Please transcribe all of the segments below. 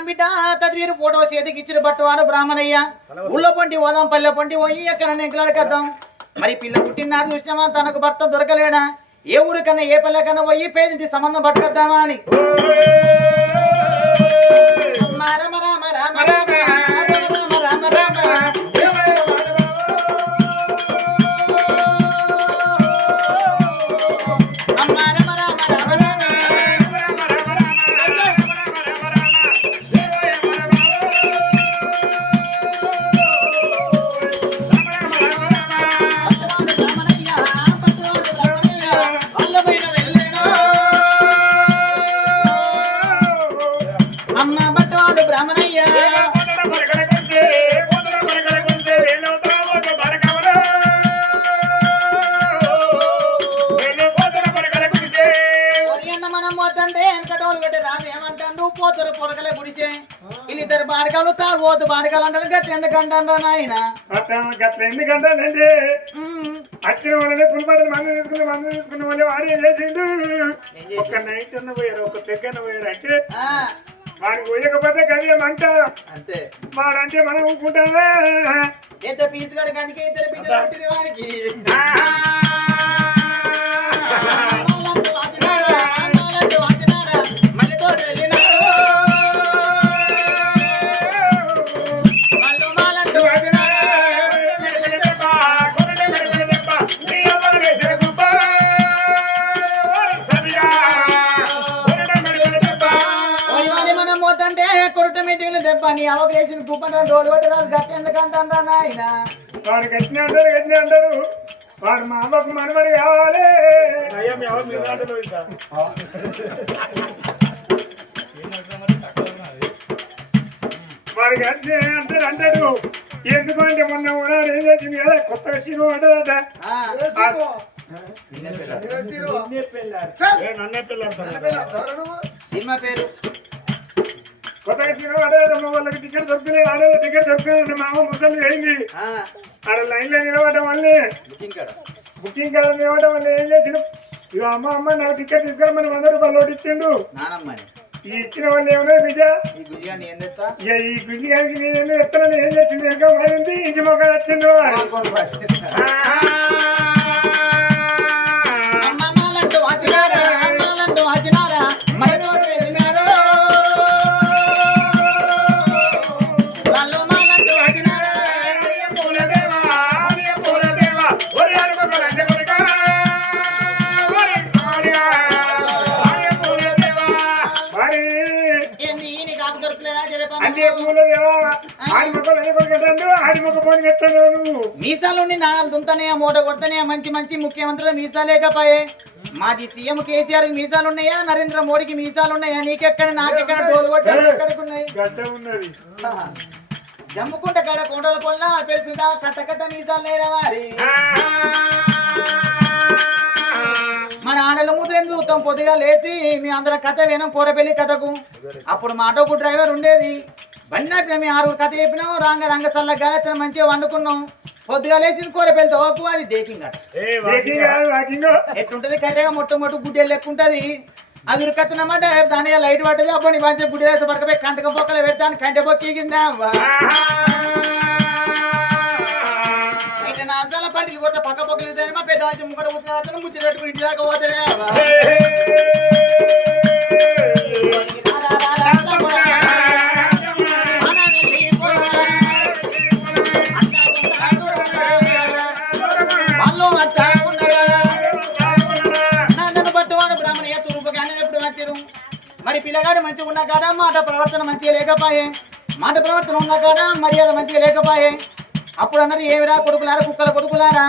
కన్నం బిడ్డ తదిరు ఫోటో చేతికి ఇచ్చిన బట్టువాడు బ్రాహ్మణయ్య. ఊళ్ళో పొంటి ఓదాం పల్లె పొంటి పోయి ఎక్కడ నెంకలాడకద్దాం మరి పిల్ల పుట్టినాడు చూసినామా తనకు భర్త దొరకలేడా? ఏ ఊరికన్నా ఏ పల్లె కన్నా పోయి పేదింటి సంబంధం పట్టుకొద్దామా అని. పొరకలే పుడిచే వీళ్ళిద్దరు బాడకాలు తాగోదు బాడకాలు అంటారు గట్టి ఎందుకంటారు నాయన? గట్ల ఎందుకంటే నండి వచ్చిన వాళ్ళని పులిపడలు మందు తీసుకుని మందు తీసుకున్న వాళ్ళు వాడు చేసిండు. ఒక నైట్ అన్న పోయారు ఒక తెగ్గన పోయారు అంటే వాడికి పోయకపోతే అంతే. వాడంటే మనం ఊరుకుంటామే. ఎంత పీసు గడికి అందుకే ఇద్దరు బిడ్డలు వాడికి. నీ రోడ్డు కొట్టరాదు గట్టి ఎందుకంటారా నాయన? వాడు గట్టిన అంటాడు గట్టిన అంటాడు. వాడు మా అమ్మకు మనమడి కావాలి. వాడు గట్టి అంటాడు అంటాడు. ఎందుకంటే మొన్న ఉన్నాడు ఏం చేసింది కదా? అంటాడట సినిమా పేరు కొత్తగా వాళ్ళకి టికెట్ టికెట్ మా అమ్మ ముసలి అయింది ఆ, ఆడ లైన్లో నిలబడడం వల్లే బుకింగ్ కాడ. నిలబడడం వల్ల ఏం చేసిన ఇక అమ్మ అమ్మ నాకు టికెట్ తీసుకురమని వంద రూపాయలు ఇచ్చిండు. ఈ ఇచ్చిన వాళ్ళు ఏమన్నా ఈ గుడ్డి గారికి ఎత్తనని ఏం చేసింది ఇంకా మరింది? ఇంటి మొక్కలు వచ్చిండు అంటే ఆడి మొక్క పోని నువ్వు మీసాలుండి నాగలు దుంతనే మూట కొడతనే మంచి మంచి ముఖ్యమంత్రులు మీసాలేకపోయే మాది సీఎం కేసీఆర్కి మీసాలు ఉన్నాయా? నరేంద్ర మోడీకి మీసాలు ఉన్నాయా? నీకెక్కడ నాకెక్కడ డోలు ఉన్నది. జమ్ముకుంట గడ కొండల పొల్ల పెరుసుదా కట్ట కట్ట మీసాలు లేరా మరి ఆడల ముద్ర చూస్తాం పొద్దుగా లేచి మీ అందరం కథ వినం కూరపల్లి కథకు. అప్పుడు మా ఆటోకు డ్రైవర్ ఉండేది. బండి నడిపిన మీ ఆరుగురు కథ చెప్పినాం రాంగ రంగ సల్ల గాయత్రి మంచిగా వండుకున్నాం. పొద్దుగా లేచి కూరపల్లి తోకు అది డేకింగ్ కాదు ఎట్లుంటది? కరెక్ట్గా మొట్ట మొట్టు గుడ్డెలు లెక్క ఉంటది అది ఉరకత్తనమాట దాని లైట్ పట్టది అప్పుడు నీ మంచి గుడ్డెలు వేసి పడకపోయి కంటక పొక్కలు పెడతాను కంట పొక్కిందా అయితే కొడితే పక్క పక్కలు మా పెద్ద ఆచి ముక్కడ కూర్చున్న ముచ్చి పెట్టుకుని ఇంటి దాకా పోతే వాళ్ళు ఎప్పుడు మరి పిల్లగాడు మంచిగా ఉన్న కాదా? మాట ప్రవర్తన మంచిగా లేకపోయే. మాట ప్రవర్తన ఉన్నా కాదా? మర్యాద మంచిగా లేకపోయే. అప్పుడు అన్నారు ఏమిరా కొడుకులారా కుక్కల కొడుకులారా?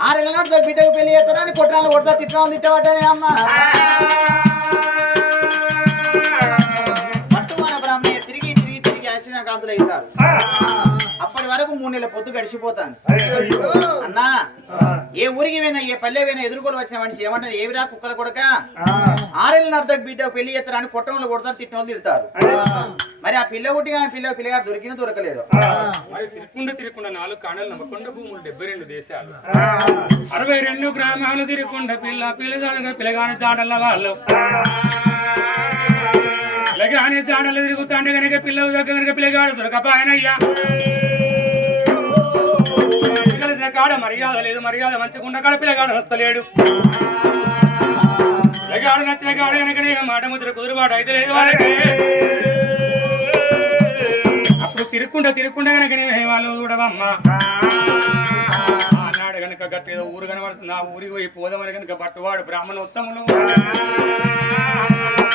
ఆరేళ్ళ నాడు బిడ్డకు పెళ్ళి చేస్తారా అని కొట్టాలని కొడతా తిట్టడం తిట్టబట్టే అమ్మ. పట్టుమాన బ్రాహ్మణ తిరిగి తిరిగి తిరిగి అచ్చిన కాంతులు అవుతారు వరకు మూడు నెలల పొద్దు గడిచిపోతాను అన్నా ఏ ఊరికి పోయినా ఏ పల్లె పోయినా ఎదుర్కొని వచ్చిన మనిషి ఏమంటారు ఏవిరా కుక్కల కొడక? ఆరేళ్ళ నర్దకు బిడ్డ పెళ్ళి చేస్తారు అని కొట్టంలో కొడతారు తిట్టడం తిడతారు. మరి ఆ పిల్ల పుట్టిగా ఆ పిల్ల పిల్లగాడు దొరికిన దొరకలేదు. మరి తిరుక్కుండ తిరుక్కుండ నాలుగు కాణాలు నమ్మకొండ భూములు డెబ్బై రెండు దేశాలు. అరవై రెండు గ్రామాలు తిరుక్కుండ పిల్ల పిల్లగాడుగా పిల్లగాని దాటల వాళ్ళు. పిల్లగాని జాడలు తిరుగుతాండే కనుక పిల్లలు దగ్గర కనుక పిల్లగాడు దొరకపాయనయ్యా. కాడ మర్యాద లేదు. మర్యాద మంచిగా ఉండకాడ పిల్లగాడు వస్తలేడు పిల్లగాడు నచ్చిన కాడ వెనకనే మాట ముచ్చట కుదురుబాటు అయితే లేదు వాళ్ళకి అప్పుడు తిరుక్కుంటా తిరుక్కుంటా కనుకనే వాళ్ళు చూడవమ్మా. ఆనాడు కనుక గట్టి ఏదో ఊరు కనబడుతుంది. ఆ ఊరికి పోయి పోదామని కనుక పట్టువాడు బ్రాహ్మణ ఉత్తములు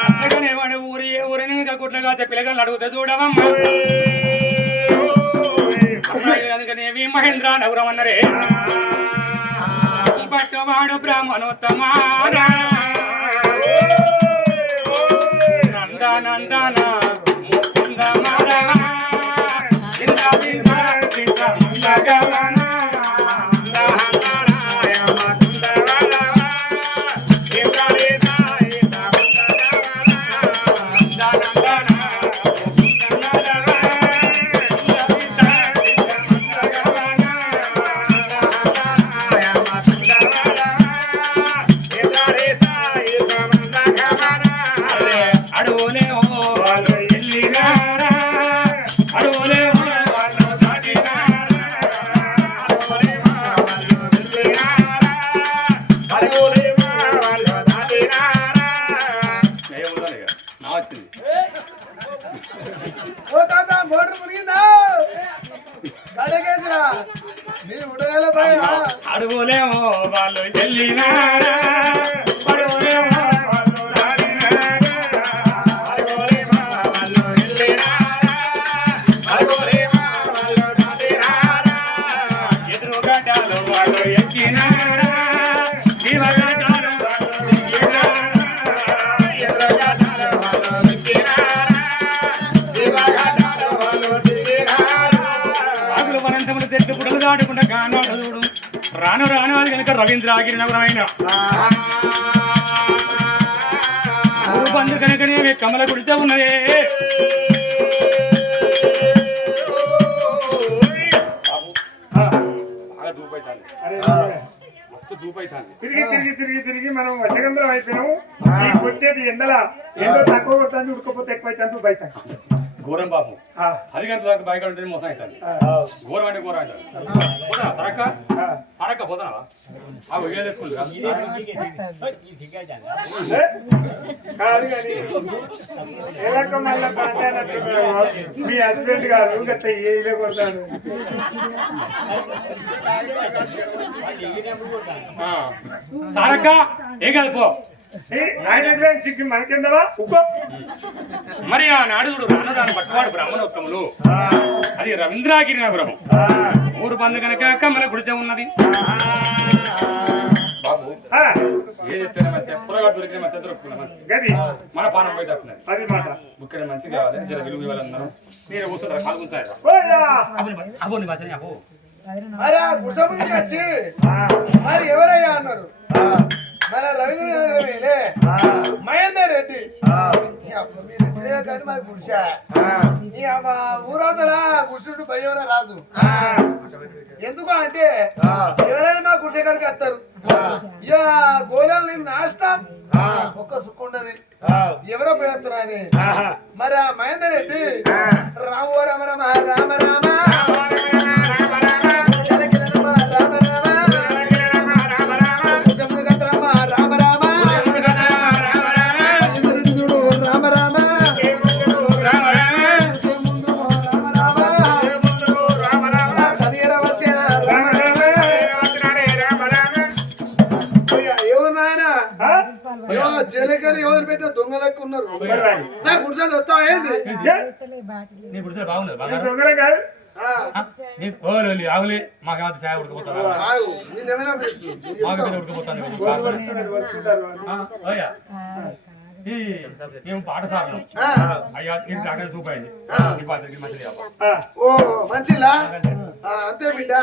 అట్లగానే వాడు ఊరి ఏ ఊరని ఇంకా గుడ్లగా పిల్లగాళ్ళు అడుగుతా చూడవమ్మా. కనుకనేవి మహేంద్ర నగరం అన్నరే. బట్టువాడు బ్రాహ్మణోత్తమానా నందనందన ముకుంద వచ్చింది ఓ తాత మోటార్ మురిగిందా గడకేసిరా? నీ ఉడగల భయ అడవులేమో వాళ్ళు ఎల్లినారా అడవులేమో చెట్టు గానాడు. చూడు రాను రాను అది కనుక రవీంద్ర ఆగిరి బంధు కనుకనే కమల గుడితో ఉన్నదే. తిరిగి తిరిగి తిరిగి తిరిగి మనం వశగంధరం అయిపోయినాము కొట్టేది ఎండల ఎండ తక్కువ కొడుతుంది ఉడకపోతే ఎక్కువ అవుతుంది బయట. ఘోరం పాపం. పది గంటల దాకా బయట ఉంటే మోసం అవుతుంది ఘోరం అంటే ఘోరం అంటారు. సరక్క సరక్క పోతావా? మాట్లాడుతున్నారు మీ హస్బెండ్ గారు గట్ట ఏలే కొడతాను ఏం కాదు పో. మరి ఆ రాను పట్టువాడు బ్రాహ్మణోత్తములు. అది రవీంద్రాగిరి నగరం. ఊరు బంధు కనుక కమ్మల ఉన్నది. మన పానం పోయి అది మాట. ఇక్కడ మంచి కావాలి. జర విలువ ఇవ్వాలన్నారు. మీరు కూర్చుంటారు! అబ్బో నీ అబ్బో గుడిసె వచ్చి. మరి ఎవరయ్యా అన్నారు? మన రవీంద్ర మహేందర్ రెడ్డి. మీరు అబ్బ ఊరవతల గుడ్డు భయం రాదు ఎందుకు అంటే ఎవరైనా మా గుడిసె కాడికి వస్తారు. ఇక నేను నాశనం. ఒక్క సుక్కు ఉండదు. ఎవరో పోయేస్తారు అని. మరి ఆ మహేందర్ రెడ్డి రాము రామ రామ. రామ రామ నీ పుడితే బాగున్నది ఈ బాగా దొంగలు కాదు. ఆ, నీ ఓలి ఆవులి మాకు ఏమైనా. నిన్నేమైనా పెట్టు. మాకు ఉడకపోతాను మేము పాఠశాలను ఆ, అయ్యా ఇది అక్కడ చూపాయండి ఈ పాత్రకి మంచిది ఓ మంచిలా అంతే బిడ్డ.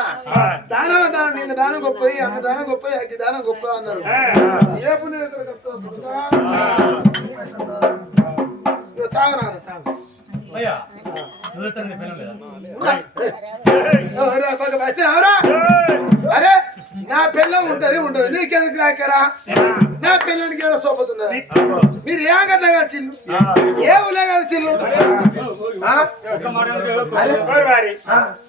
దానం దానం నిన్న దానం గొప్పది అన్న దానం గొప్పది అగ్గి దానం గొప్పది అన్నారు. ఏ పుణ్యం ఎక్కడ కలుగుతుందో పుడతా? ఇదిగో తాగు నాన్న, తాగు. అయ్యా అరే నా నా పిల్ల ఉంటది ఉండదు నీకెందుకు రాకరా నా పిల్లలకి ఏదో సోపతున్నది మీరు ఏ గట్ల చిల్లు? ఏ ఉలే చిల్లు? ఆ? ఒక్క మాట అంటే అరే. వారి?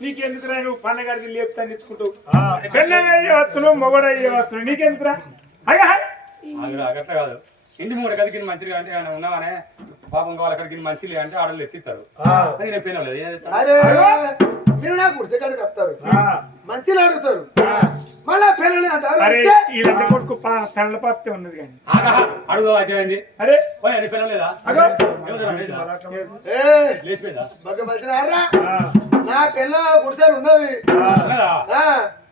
నీకెందుకురా నువ్వు పండగడికి లేపుతాను ఇచ్చుకుంటూ పెళ్ళయ్యే వస్తున్నావు మొగడయ్యే వస్తున్నావు నీకెందుకురా అయ్యా ఆగురా, అట్లా కాదు. ఇంటి మూడు గదికి మంచిగా అంటే ఏమైనా ఉన్నావానే? పాపం కావాలి అక్కడికి మంచి అంటే ఆడలు నేను పెయిన్ మీరు వస్తారు మంచిలు అడుగుతారు. మళ్ళా పిల్లని అంటారు. అరే కొడుకు పాపితే ఉన్నది కానీ. అడుగు అది. నా పిల్ల గుడిసెలు ఉన్నది?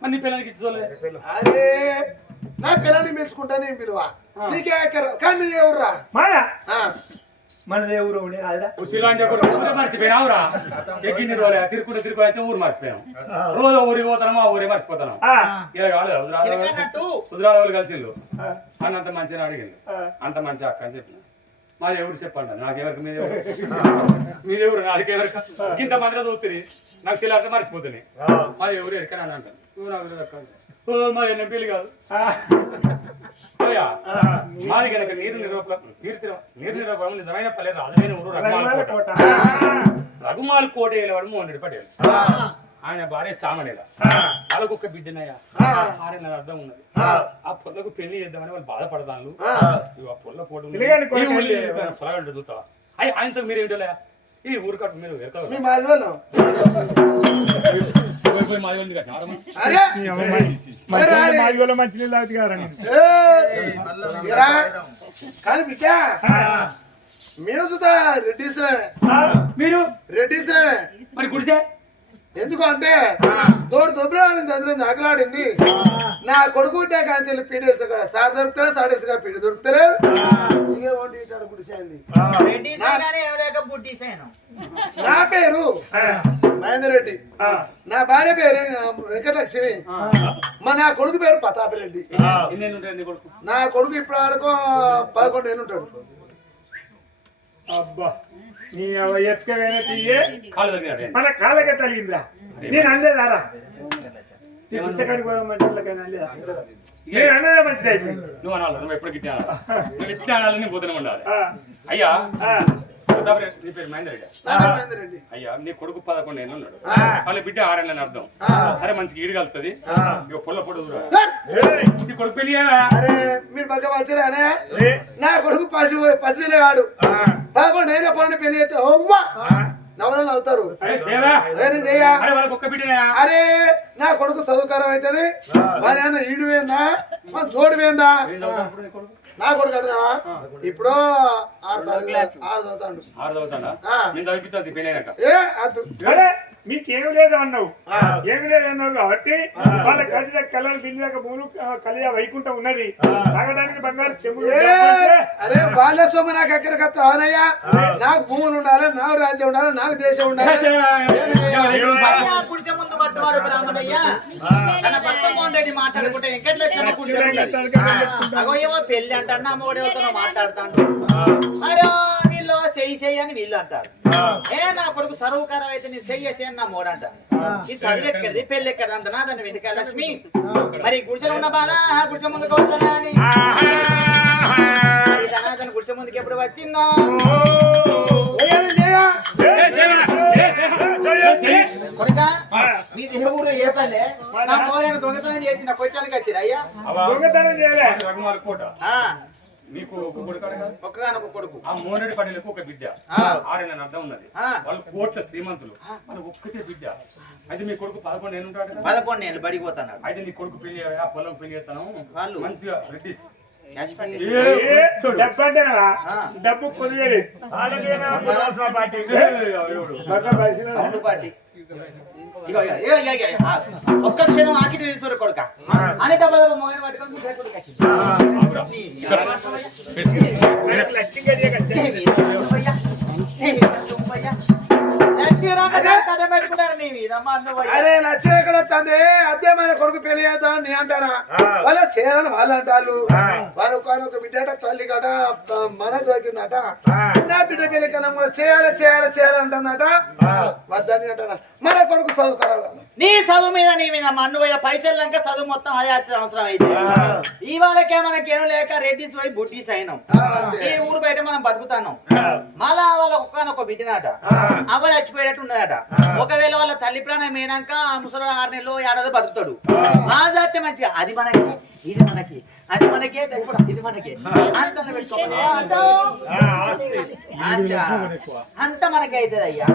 నీ పిల్లలకి అరే నా పిల్లని మెచ్చుకుంటా నేను విలువ నీకే ఎక్కరు? కానీ నీ ఎవర్రా మాయా? ఏ ఊరు మర్చిపోయినావురా ఎక్కింది రోజు తిరుకుంటే తిరుగు అయితే ఊరు మర్చిపోయాం. రోజు ఊరికి పోతాము ఆ ఊరే మర్చిపోతాను. ఆ, ఇలా కాలేదు ఉదరాల వాళ్ళు కలిసిండు అన్నంత మంచిగా అడిగిండు. అంత మంచి అక్క అని చెప్పిన. మాది ఎవరు చెప్పండి నాకెవరికి మీద మీద ఎవరు నాకెవరికి? ఇంత మందిలో చూస్తుంది నాకు తెలియక మర్చిపోతుంది. మాది ఎవరు ఎక్కడ అని అంటాను మా ఎన్ఎంపీలు కాదు మాది కనుక నీరు నిరూపణ నీరు నీరు నిరూపణ నిజమైన పల్లె రాజమైన ఊరు రఘుమాల కోట కోట. రఘుమాల కోట వాడు మోహన్ రెడ్డి పటేల్ ఆయన భార్య సామనేల వాళ్ళకు ఒక బిడ్డనయ్యా ఆరేళ్ళ అర్థం ఉన్నది ఆ పొల్లకు పెళ్ళి చేద్దామని వాళ్ళు బాధపడదాను ఆ పొల్ల పోటు ఉంది. పొలగంట చూస్తావా అయ్యి ఆయనతో మీరు ఏంటో ఈ ఊరు కట్టు మీరు వెళ్తారు మీ మాదిరిలో పోయి పోయి మాది. వెళ్ళి కట్టిన ఆరమ్మ. అరే! నీ అమ్మ మంచి- మంచి మాదిగోలో మంచి నీళ్ళు తాగుతుంది కదరా నేను. ఏ, ఇరా, కానీ బిడ్డ! మేము చూస్తా రెడ్డిస్ మీరు? రెడ్డిస్ మరి గుడిసే? ఎందుకు అంటే తోడు దొబ్బలాడింది అందులో నగలాడింది నా కొడుకు ఉంటే కానీ తెలియదు పీడేస్ సార్ దొరుకుతారా సాడేసుగా పీడ దొరుకుతారా నా పేరు మహేందర్ రెడ్డి. ఆ, నా భార్య పేరు వెంకటలక్ష్మి. మా నా కొడుకు పేరు ప్రతాప్ రెడ్డి. నీ కొడుకు? నా కొడుకు ఇప్పటి వరకు పదకొండు ఏళ్ళు ఉంటాడు అబ్బా నీ తీయే మన కాళ్ళకే తగిలిందిరా. నేను అనలేదారా? నీ పుస్తకానికి పోదాం మంచి వాళ్ళకైనా అనలేదా నేను అన్నదే మంచిది అయిపోయింది నువ్వు అనాలి నువ్వు ఎప్పుడు గిట్టే అనాలి. నువ్వు ఇట్టే అనాలని పోతూనే ఉండాలి. ఆ, అయ్యా అయ్యా నీ కొడుకు పదకొండు ఏళ్ళు ఉన్నాడు. ఆ. వాళ్ళ బిడ్డ ఆరేళ్ళని అర్థం. సరే మంచిగా ఈడు కలుస్తుంది ఇక పొల్ల పొడు ఏయ్, నీ కొడుకు అరే మీరు వచ్చారా ఏ, నా కొడుకు పశువు పసిపిల్లే వాడు. పదకొండు అయినా పన్నెండు పెళ్ళి చేస్తే నవలలు అవుతారు అరే అరే నా కొడుకు చదువుకారం అవుతుంది. మరి అన్న ఈడు వేందా మా జోడు వేందా నా కొడుకు అదనవా ఇప్పుడు ఆరు ఆరు చదువుతాడు. ఆరు చదువుతాడా? ఆ. నేను చదివిస్తాను పెళ్ళైనాక. ఏ అద్దు సరే మీకేం లేదు అన్నావు. ఏమి లేదు అన్నావు కాబట్టి వాళ్ళ కలిసి కళ్ళని బిందాక భూములు కలియ వైకుంఠం ఉన్నది. తాగడానికి బంగారు డబ్బుంటే అరే సొమ్ము నాకు ఎక్కడ అవునయ్యా. నాకు భూములు ఉండాలి నాకు రాజ్యం ఉండాలి నాకు దేశం ఉండాలి. పెళ్ళి అంటాడు నా మొగడేవతో మాట్లాడతాడు. మరో వీళ్ళు చెయ్యి చెయ్యి అని వీళ్ళు అంటారు. ఏ నా కొడుకు సర్వకారం అయితే నీ చెయ్యి చెయ్యి అని నా మోడు అంటారు. ఈ చదువు ఎక్కడిది పెళ్ళి ఎక్కడిది అంతనా దాన్ని వెనుక లక్ష్మి. మరి గుడిసెలు ఉన్న బాలా ఆ గుడిసె ముందుకు వస్తానా అని. ధనాదన గుడిసె ముందుకు ఎప్పుడు వచ్చిందో? కొడుక మీ దేవుడు ఏ పల్లె? నా మోడైన దొంగతనం చేసిన కొట్టానికి వచ్చిరా అయ్యా? దొంగతనం చేయలే. రఘుమార్ కోట. ఆ, నీకు ఒక కొడుకు ఆ మోనడి పడేలకు ఒక బిడ్డ. ఆ. ఆరేళ్ళని అర్థం ఉన్నది. వాళ్ళు కోట్ల శ్రీమంతులు. వాళ్ళకి ఒక్కటే బిడ్డ. అయితే మీ కొడుకు పదకొండు ఏళ్ళు ఉంటాడు కదా? పదకొండు నేను బడికి పోతాను అయితే నీ కొడుకు పెళ్ళి ఆ పొలం పెళ్ళి చేస్తాను. వాళ్ళు? మంచిగా రెడ్డి డబ్బు అంటేనా డబ్బు పార్టీ. ఒక్క క్షణం ఆకిటి తెలుసు కొడుక. అని డబ్బా డబ్బా మొగని పట్టుకొని అరే నచ్చే ఎక్కడ వస్తుంది అదే మన కొడుకు పెళ్ళి చేద్దాం నీ అంటారా వాళ్ళ చేయాలని వాళ్ళు అంటారు వాళ్ళు ఒక బిడ్డట తల్లి కట మన దొరికిందట. నా బిడ్డ పెళ్ళి కన్నా కూడా చేయాలి చేయాలి చేయాలి అంటుందట. వద్దని అంటారా మన కొడుకు చదువుకోవాలి నీ చదువు మీద నీ మీద మన్ను పోయే పైసలు లంక చదువు మొత్తం అదే అవసరం అయితే. ఇవాళకే మనకేం లేక రెడ్డిస్ పోయి బుడ్డీస్ అయినాం ఈ ఊరు బయట మనం బతుకుతాను మళ్ళా వాళ్ళ ఒక్కనొక బిడ్డనాట. అవ్వ చచ్చిపోయేటట్టు ఉన్నదట. ఒకవేళ వాళ్ళ తల్లి అయినాక ఆ ముసలి ఆరు నెలలు ఏడాది బతుకుతాడు. మా జాతే మంచిగా. అది మనకి ఇది మనకి అది మనకే ఇది మనకి. అంత. అంత మనకి అవుతుంది అయ్యా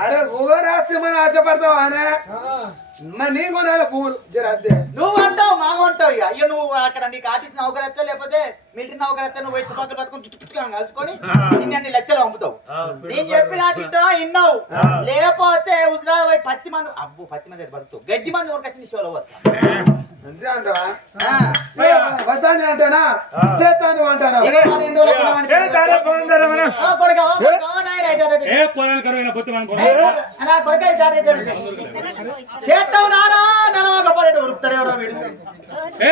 అరే రాస్తే మనం ఆశపడతాం అనే మరి నీ కొనాలి భూములు జర అదే నువ్వు అంటావు మాకు అంటావు ఇక. అయ్యో నువ్వు అక్కడ నీకు ఆర్టీసీ నౌకరు వస్తే లేకపోతే మిలిటరీ నౌకరు వస్తే నువ్వు ఎత్తు పక్కన పట్టుకుని చుట్టుగా కలుసుకొని నిన్ను అన్ని లక్షలు పంపుతావు నేను చెప్పిన తింటా విన్నావు. లేకపోతే హుజరాబాద్ పోయి పత్తి మంది అబ్బో పత్తి మంది బతుకుతావు. గడ్డి మంది ఉరకొచ్చి నీ షోలో అంతే అంటావా? వద్దాన్ని అంటానా? చేతాను అంటారా ఏ. పొలాలు కరువైన పొత్తు అనుకో చేస్తావు నారా నలవకపోతే ఉరుకుతాడు ఎవరో వీడు ఏ